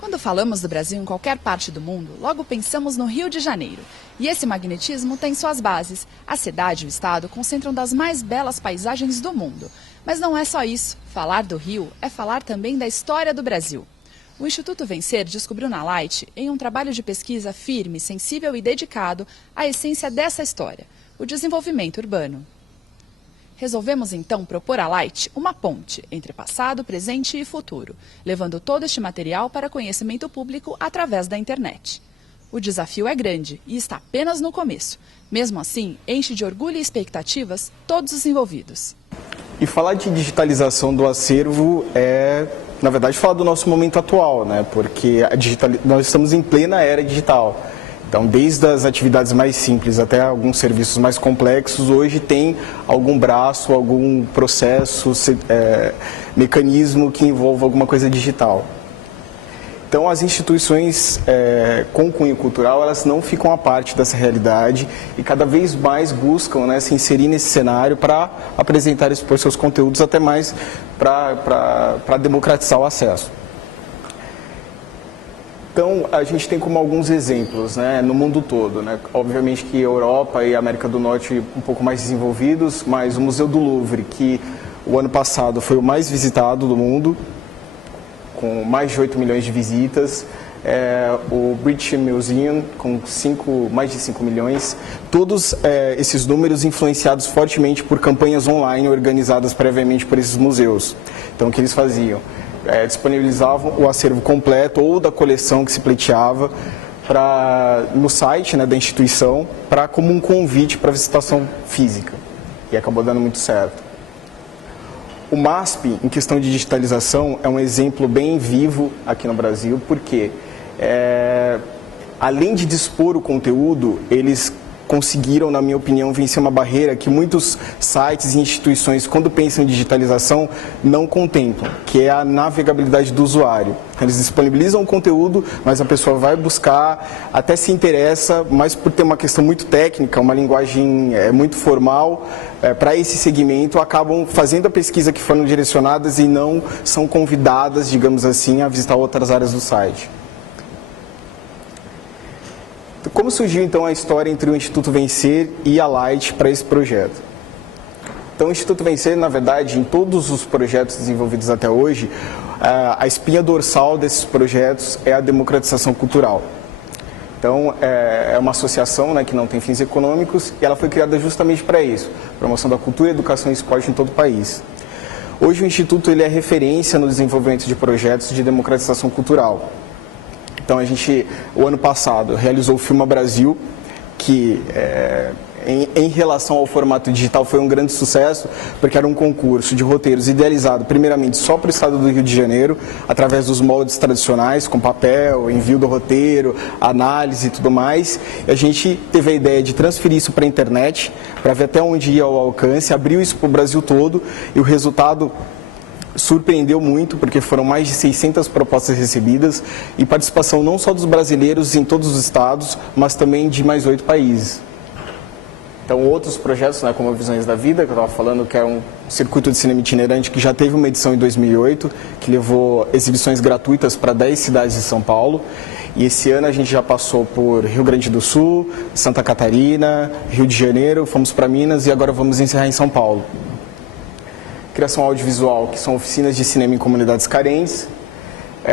Quando falamos do Brasil em qualquer parte do mundo, logo pensamos no Rio de Janeiro. E esse magnetismo tem suas bases. A cidade e o estado concentram das mais belas paisagens do mundo. Mas não é só isso. Falar do Rio é falar também da história do Brasil. O Instituto Vencer descobriu na Light, em um trabalho de pesquisa firme, sensível e dedicado, a essência dessa história, o desenvolvimento urbano. Resolvemos então propor à Light uma ponte entre passado, presente e futuro, levando todo este material para conhecimento público através da internet. O desafio é grande e está apenas no começo. Mesmo assim, enche de orgulho e expectativas todos os envolvidos. E falar de digitalização do acervo é, na verdade, falar do nosso momento atual, né? Porque nós estamos em plena era digital. Então, desde as atividades mais simples até alguns serviços mais complexos, hoje tem algum braço, algum processo, mecanismo que envolva alguma coisa digital. Então, as instituições com cunho cultural, elas não ficam à parte dessa realidade e cada vez mais buscam, né, se inserir nesse cenário para apresentar e expor seus conteúdos, até mais para democratizar o acesso. Então, a gente tem como alguns exemplos, né, no mundo todo, né? Obviamente que a Europa e a América do Norte um pouco mais desenvolvidos, mas o Museu do Louvre, que o ano passado foi o mais visitado do mundo, com mais de 8 milhões de visitas, o British Museum, com mais de 5 milhões, todos esses números influenciados fortemente por campanhas online organizadas previamente por esses museus. Então, o que eles faziam? Disponibilizavam o acervo completo ou da coleção que se pleiteava no site, né, da instituição, como um convite para visitação física. E acabou dando muito certo. O MASP, em questão de digitalização, é um exemplo bem vivo aqui no Brasil, porque além de dispor o conteúdo, eles conseguiram, na minha opinião, vencer uma barreira que muitos sites e instituições, quando pensam em digitalização, não contemplam, que é a navegabilidade do usuário. Eles disponibilizam o conteúdo, mas a pessoa vai buscar, até se interessa, mas por ter uma questão muito técnica, uma linguagem muito formal, para esse segmento, acabam fazendo a pesquisa que foram direcionadas e não são convidadas, digamos assim, a visitar outras áreas do site. Como surgiu então a história entre o Instituto Vencer e a Light para esse projeto? Então, o Instituto Vencer, na verdade, em todos os projetos desenvolvidos até hoje, a espinha dorsal desses projetos é a democratização cultural. Então, é uma associação, né, que não tem fins econômicos e ela foi criada justamente para isso, promoção da cultura, educação e esporte em todo o país. Hoje o Instituto ele é referência no desenvolvimento de projetos de democratização cultural. Então, o ano passado, realizou o Filma Brasil, que em relação ao formato digital foi um grande sucesso, porque era um concurso de roteiros idealizado primeiramente só para o estado do Rio de Janeiro, através dos moldes tradicionais, com papel, envio do roteiro, análise e tudo mais. E a gente teve a ideia de transferir isso para a internet, para ver até onde ia o alcance, abriu isso para o Brasil todo e o resultado surpreendeu muito, porque foram mais de 600 propostas recebidas e participação não só dos brasileiros em todos os estados, mas também de mais 8 países. Então, outros projetos, né, como Visões da Vida, que eu estava falando, que é um circuito de cinema itinerante que já teve uma edição em 2008, que levou exibições gratuitas para 10 cidades de São Paulo. E esse ano a gente já passou por Rio Grande do Sul, Santa Catarina, Rio de Janeiro, fomos para Minas e agora vamos encerrar em São Paulo. Criação audiovisual, que são oficinas de cinema em comunidades carentes.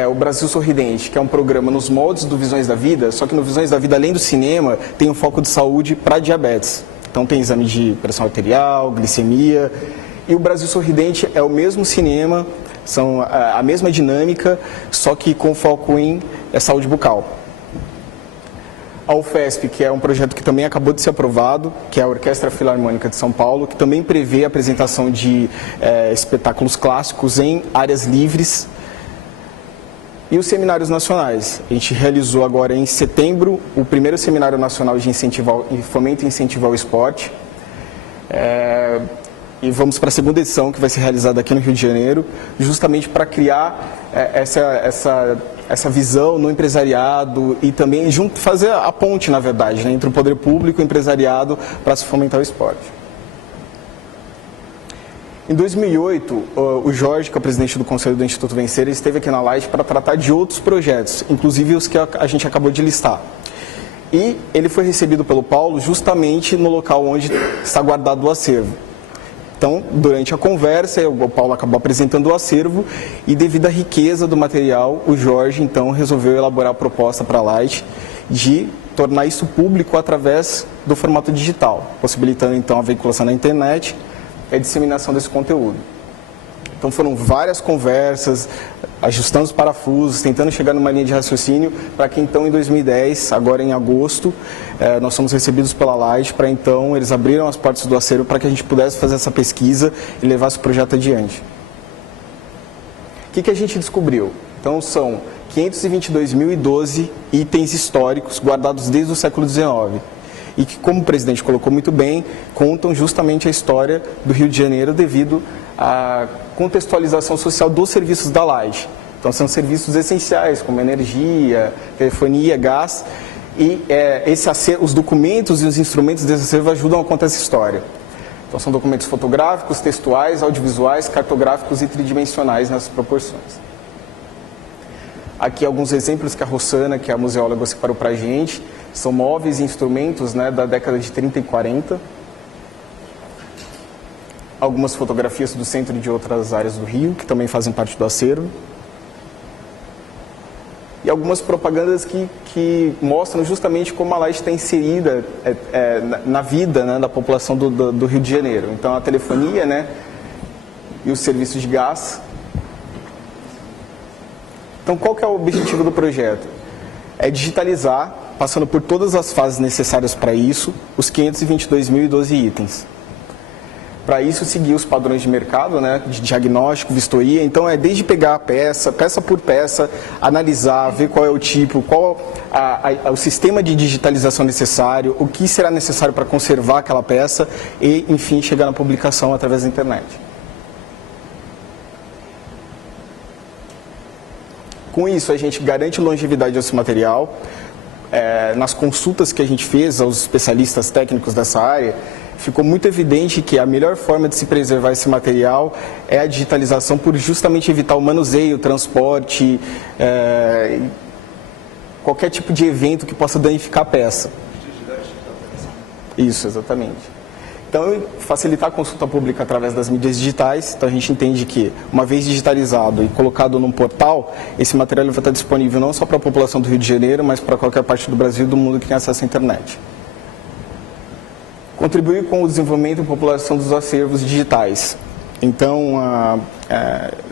O Brasil Sorridente, que é um programa nos moldes do Visões da Vida, só que no Visões da Vida, além do cinema, tem um foco de saúde para diabetes. Então tem exame de pressão arterial, glicemia. E o Brasil Sorridente é o mesmo cinema, são a mesma dinâmica, só que com foco em saúde bucal. A UFESP, que é um projeto que também acabou de ser aprovado, que é a Orquestra Filarmônica de São Paulo, que também prevê a apresentação de espetáculos clássicos em áreas livres. E os seminários nacionais. A gente realizou agora em setembro o primeiro Seminário Nacional de Fomento e Incentivo ao Esporte. E vamos para a segunda edição, que vai ser realizada aqui no Rio de Janeiro, justamente para criar essa visão no empresariado e também fazer a ponte, na verdade, né, entre o poder público e o empresariado para se fomentar o esporte. Em 2008, o Jorge, que é o presidente do Conselho do Instituto Vencer, ele esteve aqui na Light para tratar de outros projetos, inclusive os que a gente acabou de listar. E ele foi recebido pelo Paulo justamente no local onde está guardado o acervo. Então, durante a conversa, o Paulo acabou apresentando o acervo e, devido à riqueza do material, o Jorge, então, resolveu elaborar a proposta para a Light de tornar isso público através do formato digital, possibilitando, então, a veiculação na internet e a disseminação desse conteúdo. Então, foram várias conversas, ajustando os parafusos, tentando chegar numa linha de raciocínio, para que, então, em 2010, agora em agosto, nós fomos recebidos pela Light, para, então, eles abriram as portas do acervo para que a gente pudesse fazer essa pesquisa e levar esse projeto adiante. O que a gente descobriu? Então, são 522.012 itens históricos guardados desde o século XIX. E que, como o presidente colocou muito bem, contam justamente a história do Rio de Janeiro devido à contextualização social dos serviços da Light. Então, são serviços essenciais, como energia, telefonia, gás, e os documentos e os instrumentos desse acervo ajudam a contar essa história. Então, são documentos fotográficos, textuais, audiovisuais, cartográficos e tridimensionais nessas proporções. Aqui alguns exemplos que a Rossana, que é a museóloga, separou para a gente. São móveis e instrumentos, né, da década de 30 e 40. Algumas fotografias do centro e de outras áreas do Rio, que também fazem parte do acervo. E algumas propagandas que mostram justamente como a Light está inserida na vida, né, da população do Rio de Janeiro. Então, a telefonia, né, e os serviços de gás. Então, qual que é o objetivo do projeto? É digitalizar, passando por todas as fases necessárias para isso, os 522.012 itens. Para isso, seguir os padrões de mercado, né, de diagnóstico, vistoria. Então, desde pegar a peça por peça, analisar, ver qual é o tipo, qual o sistema de digitalização necessário, o que será necessário para conservar aquela peça e, enfim, chegar na publicação através da internet. Com isso, a gente garante longevidade desse material. Nas consultas que a gente fez aos especialistas técnicos dessa área, ficou muito evidente que a melhor forma de se preservar esse material é a digitalização, por justamente evitar o manuseio, o transporte, qualquer tipo de evento que possa danificar a peça. Isso, exatamente. Então, facilitar a consulta pública através das mídias digitais. Então, a gente entende que, uma vez digitalizado e colocado num portal, esse material vai estar disponível não só para a população do Rio de Janeiro, mas para qualquer parte do Brasil e do mundo que tenha acesso à internet. Contribuir com o desenvolvimento e população dos acervos digitais. Então,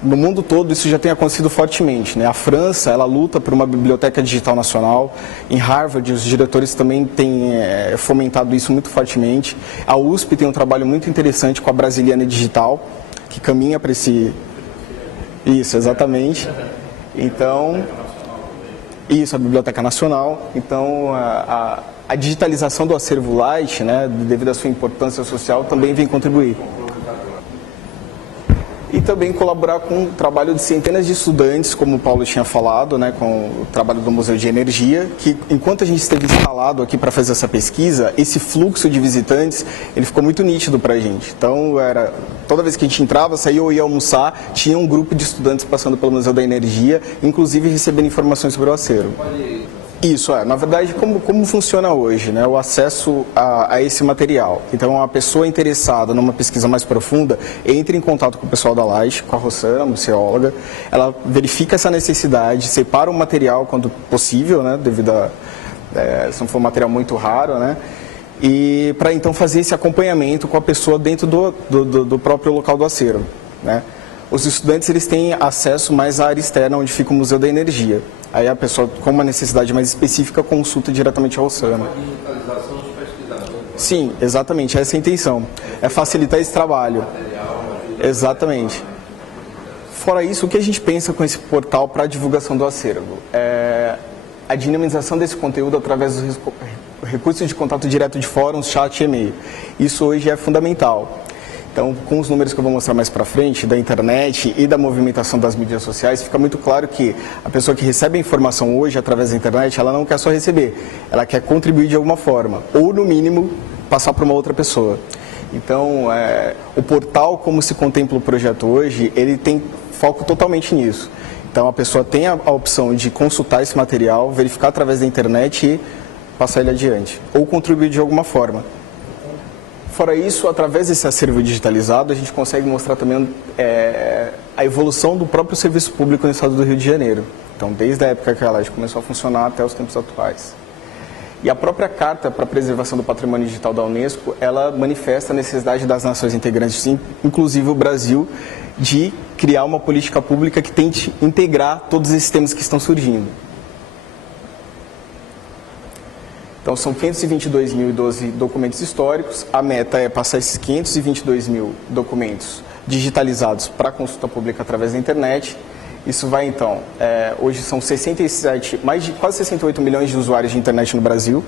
no mundo todo isso já tem acontecido fortemente, né? A França, ela luta por uma biblioteca digital nacional. Em Harvard, os diretores também têm fomentado isso muito fortemente. A USP tem um trabalho muito interessante com a Brasiliana Digital, que caminha para esse... Isso, exatamente. Então, isso, a Biblioteca Nacional. Então, a digitalização do acervo Light, né, devido à sua importância social, também vem contribuir. E também colaborar com o trabalho de centenas de estudantes, como o Paulo tinha falado, né, com o trabalho do Museu de Energia, que enquanto a gente esteve instalado aqui para fazer essa pesquisa, esse fluxo de visitantes, ele ficou muito nítido para a gente. Então, toda vez que a gente entrava, saía ou ia almoçar, tinha um grupo de estudantes passando pelo Museu da Energia, inclusive recebendo informações sobre o acervo. Isso, na verdade, como funciona hoje, né, o acesso a esse material. Então, uma pessoa interessada numa pesquisa mais profunda entra em contato com o pessoal da Light, com a Rossana, a museóloga, ela verifica essa necessidade, separa o material quando possível, né, devido se não for um material muito raro, né, e para então fazer esse acompanhamento com a pessoa dentro do próprio local do acervo, né. Os estudantes, eles têm acesso mais à área externa, onde fica o Museu da Energia. Aí a pessoa, com uma necessidade mais específica, consulta diretamente a Rossana. Sim, exatamente, essa é a intenção. É facilitar esse trabalho. Exatamente. Fora isso, o que a gente pensa com esse portal para a divulgação do acervo? A dinamização desse conteúdo através dos recursos de contato direto de fóruns, chat e e-mail. Isso hoje é fundamental. Então, com os números que eu vou mostrar mais para frente, da internet e da movimentação das mídias sociais, fica muito claro que a pessoa que recebe a informação hoje através da internet, ela não quer só receber, ela quer contribuir de alguma forma, ou no mínimo, passar para uma outra pessoa. Então, o portal, como se contempla o projeto hoje, ele tem foco totalmente nisso. Então, a pessoa tem a opção de consultar esse material, verificar através da internet e passar ele adiante, ou contribuir de alguma forma. Fora isso, através desse acervo digitalizado, a gente consegue mostrar também a evolução do próprio serviço público no estado do Rio de Janeiro. Então, desde a época que a Light começou a funcionar até os tempos atuais. E a própria Carta para a Preservação do Patrimônio Digital da Unesco, ela manifesta a necessidade das nações integrantes, inclusive o Brasil, de criar uma política pública que tente integrar todos esses temas que estão surgindo. Então, são 522.012 documentos históricos. A meta é passar esses 522 mil documentos digitalizados para consulta pública através da internet. Isso vai, então, hoje são mais de quase 68 milhões de usuários de internet no Brasil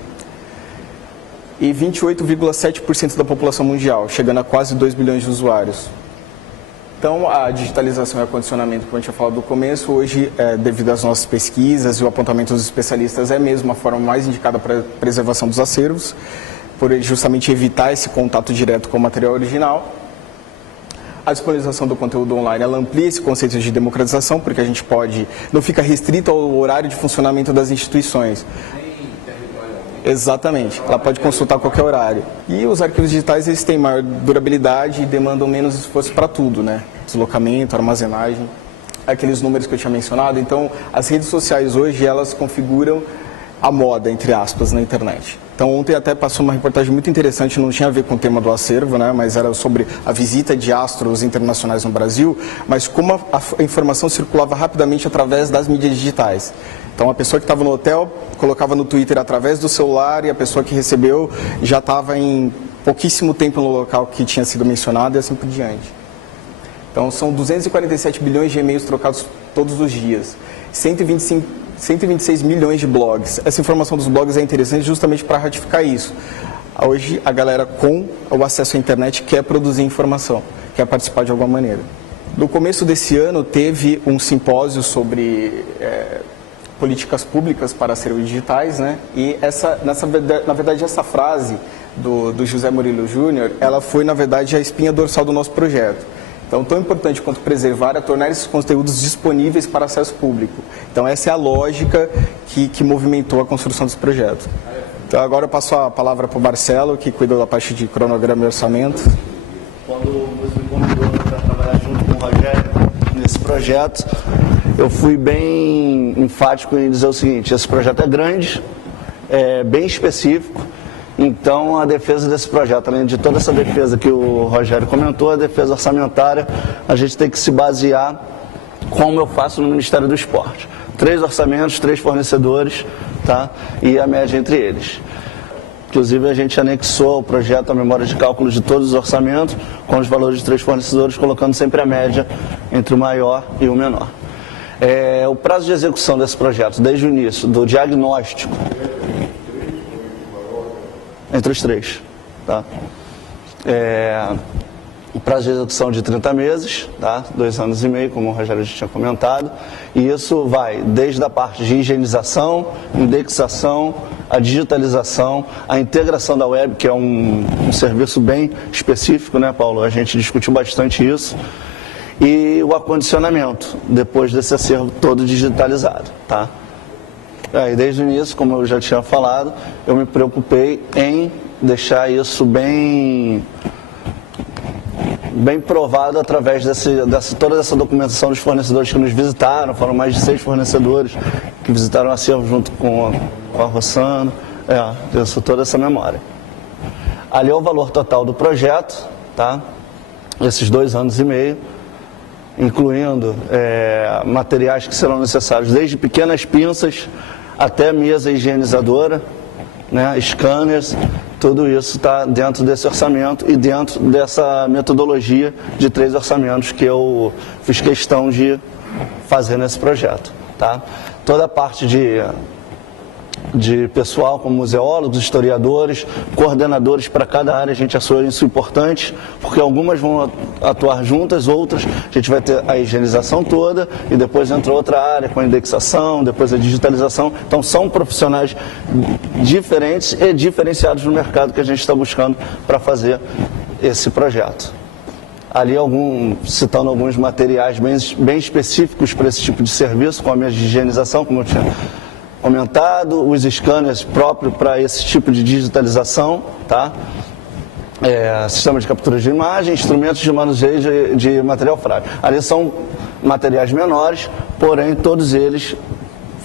e 28,7% da população mundial, chegando a quase 2 bilhões de usuários. Então, a digitalização e acondicionamento, como a gente já falou do começo, hoje, devido às nossas pesquisas e o apontamento dos especialistas, é mesmo a forma mais indicada para a preservação dos acervos, por justamente evitar esse contato direto com o material original. A disponibilização do conteúdo online, ela amplia esse conceito de democratização, porque a gente não fica restrito ao horário de funcionamento das instituições. Exatamente, ela pode consultar a qualquer horário. E os arquivos digitais, eles têm maior durabilidade e demandam menos esforço para tudo, né? Deslocamento, armazenagem, aqueles números que eu tinha mencionado. Então, as redes sociais hoje, elas configuram a moda, entre aspas, na internet. Então, ontem até passou uma reportagem muito interessante, não tinha a ver com o tema do acervo, né, mas era sobre a visita de astros internacionais no Brasil, mas como a informação circulava rapidamente através das mídias digitais. Então, a pessoa que estava no hotel colocava no Twitter através do celular e a pessoa que recebeu já estava em pouquíssimo tempo no local que tinha sido mencionado e assim por diante. Então, são 247 bilhões de e-mails trocados todos os dias, 126 milhões de blogs. Essa informação dos blogs é interessante justamente para ratificar isso. Hoje, a galera com o acesso à internet quer produzir informação, quer participar de alguma maneira. No começo desse ano, teve um simpósio sobre políticas públicas para acervos digitais, né? E na verdade, essa frase do José Murilo Júnior, ela foi, na verdade, a espinha dorsal do nosso projeto. Então, tão importante quanto preservar é tornar esses conteúdos disponíveis para acesso público. Então, essa é a lógica que movimentou a construção desse projeto. Então, agora eu passo a palavra para o Marcelo, que cuidou da parte de cronograma e orçamento. Quando você me convidou para trabalhar junto com o Rogério nesse projeto, eu fui bem enfático em dizer o seguinte: esse projeto é grande, é bem específico. Então, a defesa desse projeto, além de toda essa defesa que o Rogério comentou, a defesa orçamentária, a gente tem que se basear como eu faço no Ministério do Esporte. 3 orçamentos, 3 fornecedores, tá? E a média entre eles. Inclusive, a gente anexou o projeto à memória de cálculo de todos os orçamentos, com os valores de 3 fornecedores, colocando sempre a média entre o maior e o menor. O prazo de execução desse projeto, desde o início, do diagnóstico, entre os 3, tá? O prazo de execução de 30 meses, tá? 2 anos e meio, como o Rogério já tinha comentado, e isso vai desde a parte de higienização, indexação, a digitalização, a integração da web, que é um serviço bem específico, né, Paulo? A gente discutiu bastante isso, e o acondicionamento, depois desse acervo todo digitalizado, tá? E desde o início, como eu já tinha falado, eu me preocupei em deixar isso bem provado através de toda essa documentação dos fornecedores que nos visitaram. Foram mais de 6 fornecedores que visitaram o acervo junto com a Rossano, toda essa memória. Ali é o valor total do projeto, tá? Esses 2 anos e meio, incluindo materiais que serão necessários, desde pequenas pinças até mesa higienizadora, né, scanners, tudo isso está dentro desse orçamento e dentro dessa metodologia de 3 orçamentos que eu fiz questão de fazer nesse projeto, tá? Toda a parte de pessoal, como museólogos, historiadores, coordenadores para cada área, a gente achou isso importante, porque algumas vão atuar juntas, outras a gente vai ter a higienização toda e depois entra outra área com a indexação, depois a digitalização. Então são profissionais diferentes e diferenciados no mercado que a gente está buscando para fazer esse projeto. Ali, citando alguns materiais bem específicos para esse tipo de serviço, como a higienização, como eu tinha comentado, os scanners próprios para esse tipo de digitalização, tá? Sistema de captura de imagem, instrumentos de manuseio de material frágil. Ali são materiais menores, porém todos eles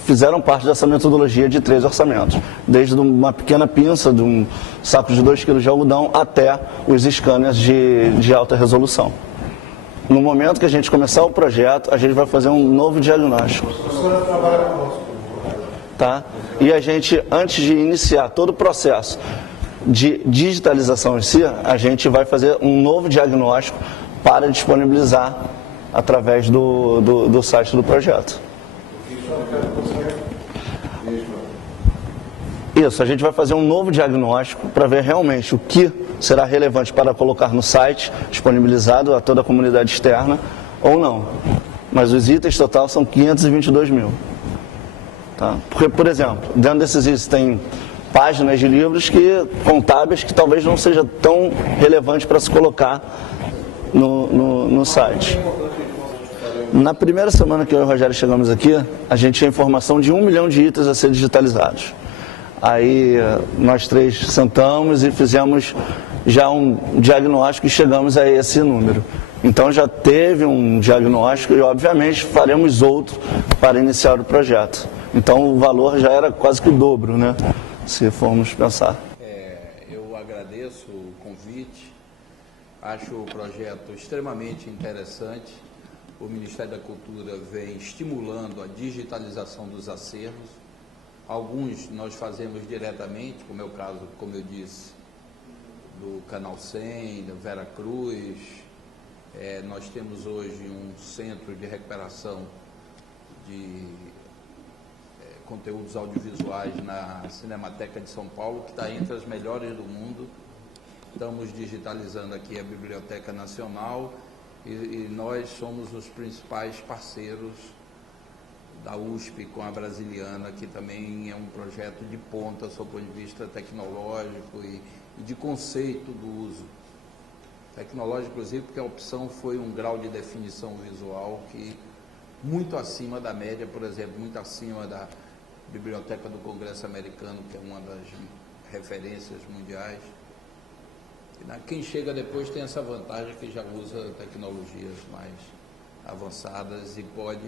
fizeram parte dessa metodologia de 3 orçamentos, desde uma pequena pinça, de um saco de 2 kg de algodão, até os scanners de alta resolução. No momento que a gente começar o projeto, a gente vai fazer um novo diagnóstico. Tá? E a gente, antes de iniciar todo o processo de digitalização em si, a gente vai fazer um novo diagnóstico para disponibilizar através do site do projeto. Isso, a gente vai fazer um novo diagnóstico para ver realmente o que será relevante para colocar no site, disponibilizado a toda a comunidade externa ou não. Mas os itens total são 522 mil. Tá? Porque, por exemplo, dentro desses itens tem páginas de livros contábeis que talvez não seja tão relevante para se colocar no site. Na primeira semana que eu e o Rogério chegamos aqui, a gente tinha informação de 1 milhão de itens a ser digitalizados. Aí nós 3 sentamos e fizemos já um diagnóstico e chegamos a esse número. Então já teve um diagnóstico e obviamente faremos outro para iniciar o projeto. Então o valor já era quase que o dobro, né? Se formos pensar. Eu agradeço o convite, acho o projeto extremamente interessante. O Ministério da Cultura vem estimulando a digitalização dos acervos. Alguns nós fazemos diretamente, como é o caso, como eu disse, do Canal 100, da Vera Cruz. Nós temos hoje um centro de recuperação de conteúdos audiovisuais na Cinemateca de São Paulo, que está entre as melhores do mundo. Estamos digitalizando aqui a Biblioteca Nacional e nós somos os principais parceiros da USP com a Brasiliana, que também é um projeto de ponta, sob o ponto de vista tecnológico e de conceito do uso. Tecnológico, inclusive, porque a opção foi um grau de definição visual que muito acima da média, por exemplo, muito acima da Biblioteca do Congresso Americano, que é uma das referências mundiais. Quem chega depois tem essa vantagem que já usa tecnologias mais avançadas e pode